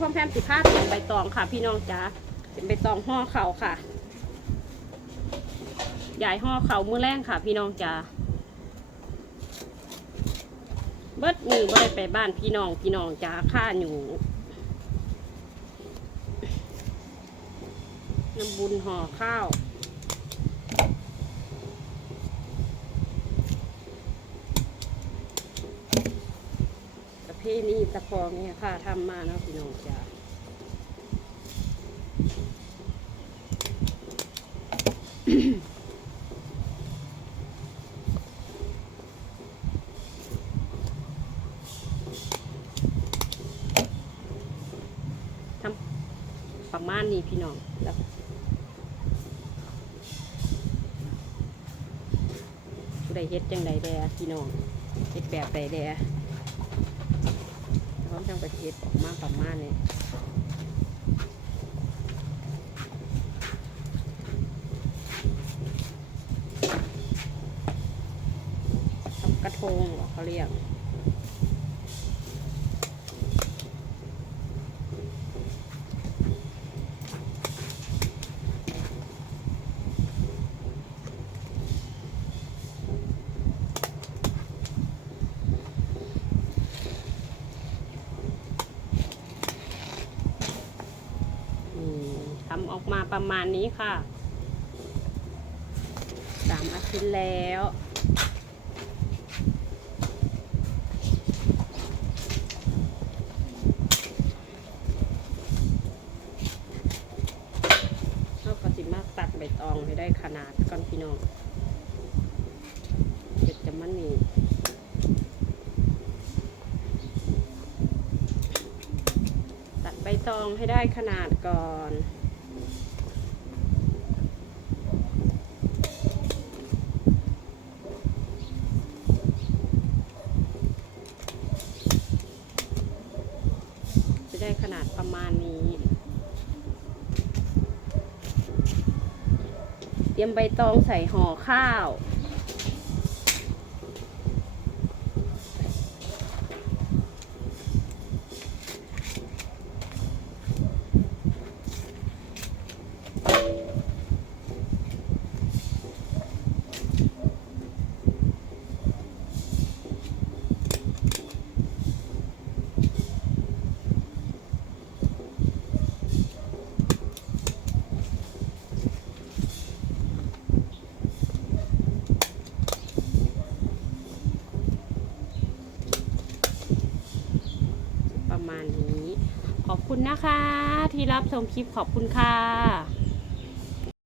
พ่อมแพมสิผ้าเป็นใบตองค่ะ พี่น้องจ๋าเป็นใบตองห่อเข่าค่ะยายห่อเข่ามือแรงค่ะ พี่น้องจ๋าเบิดมือบ่ได้ไปบ้านพี่น้องพี่น้องจ๋าข้าอยู่น้ำบุญห่อข้าว ประ เพณีตะพองเนี่ยค่ะทำมาเนาะพี่น้องจ๋าทำประมาณนี้พี่น้องแล้วผู้เฮ็ดจังใดแด่พี่น้องเฮ็ดแบบใดแด ประเทศออกมาประมาณนี้ทำกระทงเหรอเขาเรียก ทำออกมาประมาณนี้ค่ะสามอาทิตย์แล้วเราก็สิมาตัดใบตองให้ได้ขนาดก่อนพี่น้องเด็ดจะมันนี่ตัดใบตองให้ได้ขนาดก่อน จะได้ขนาดประมาณนี้ เตรียมใบตองใส่ห่อข้าว ประมาณนี้ ข อบคุณนะคะ ที่รับชมคลิปขอบคุณค่ะ